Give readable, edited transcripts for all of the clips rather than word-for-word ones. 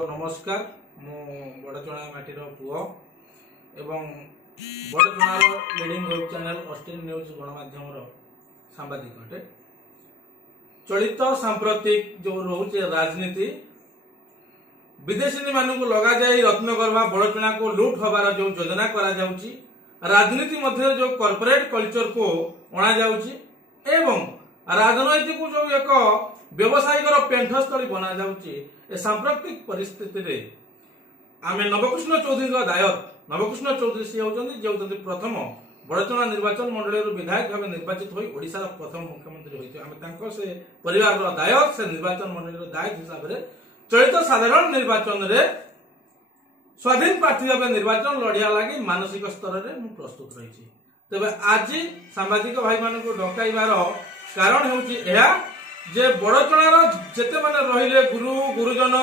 नमस्कार मु बड़चणा माटीर पुओ एवं बड़चणार leading web channel Austin news गणमाध्यम सांबादिक अटे। चलित सांप्रतिक जो रोचे राजनीति विदेशी मानू लगा जाए रत्न करवा बड़चणा को लूट हबार जो योजना करा जाउची, राजनीति मध्य जो कॉर्पोरेट कल्चर को अणा जाउची एवं राजनैतिक जो एक व्यवसायिक पेंठस्थली बना जाउची। ए सांप्रतिक परिस्थिति रे आमे नवकृष्ण चौधरी का दायित्व नवकृष्ण चौधरी से होचंदी जे होचंदी प्रथम बड़चणा निर्वाचन मंडली विधायक भाव निर्वाचित होई ओडिसा प्रथम मुख्यमंत्री होइते। आमे तांको से परिवार रो दायित्व से निर्वाचन मंडली दायित्व हिसाब रे चलित साधारण निर्वाचन रे स्वाधीन प्रार्थी भाव निर्वाचन लड़िया लगी मानसिक स्तर रे मु प्रस्तुत रही। तबे आज सांबादिक भाई मान को डकाइबार कारण होउची एहा जे बड़चणार जेते माने रहिले गुरु गुरुजन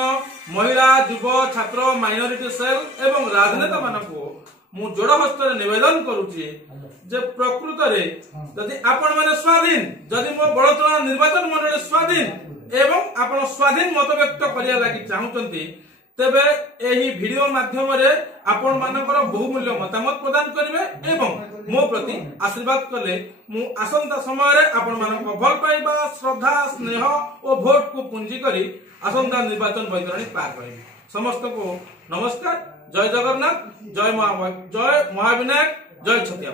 महिला युव छात्र माइनॉरिटी सेल एवं राजनेता मानको मु जोड़ हस्त निवेदन करूची जे प्रकृत रे यदि आपण माने स्वाधीन यदि मो बड़चणार निर्वाचन मंडली स्वाधीन एवं आपण स्वाधीन मत व्यक्त करिया लागि चाहुचंती तेबे एही वीडियो माध्यम रे आपण मानकर बहुमूल्य मतामत प्रदान करिवे एवं मो प्रति आशीर्वाद कले मु आसंता समय रे आपण मानक भल पाइबा श्रद्धा स्नेह और भोट को पुंजी करी आसंता निर्वाचन बैतरणी पार करिवे। समस्त को नमस्कार। जय जगन्नाथ, जय महाविनायक, जय छतिया।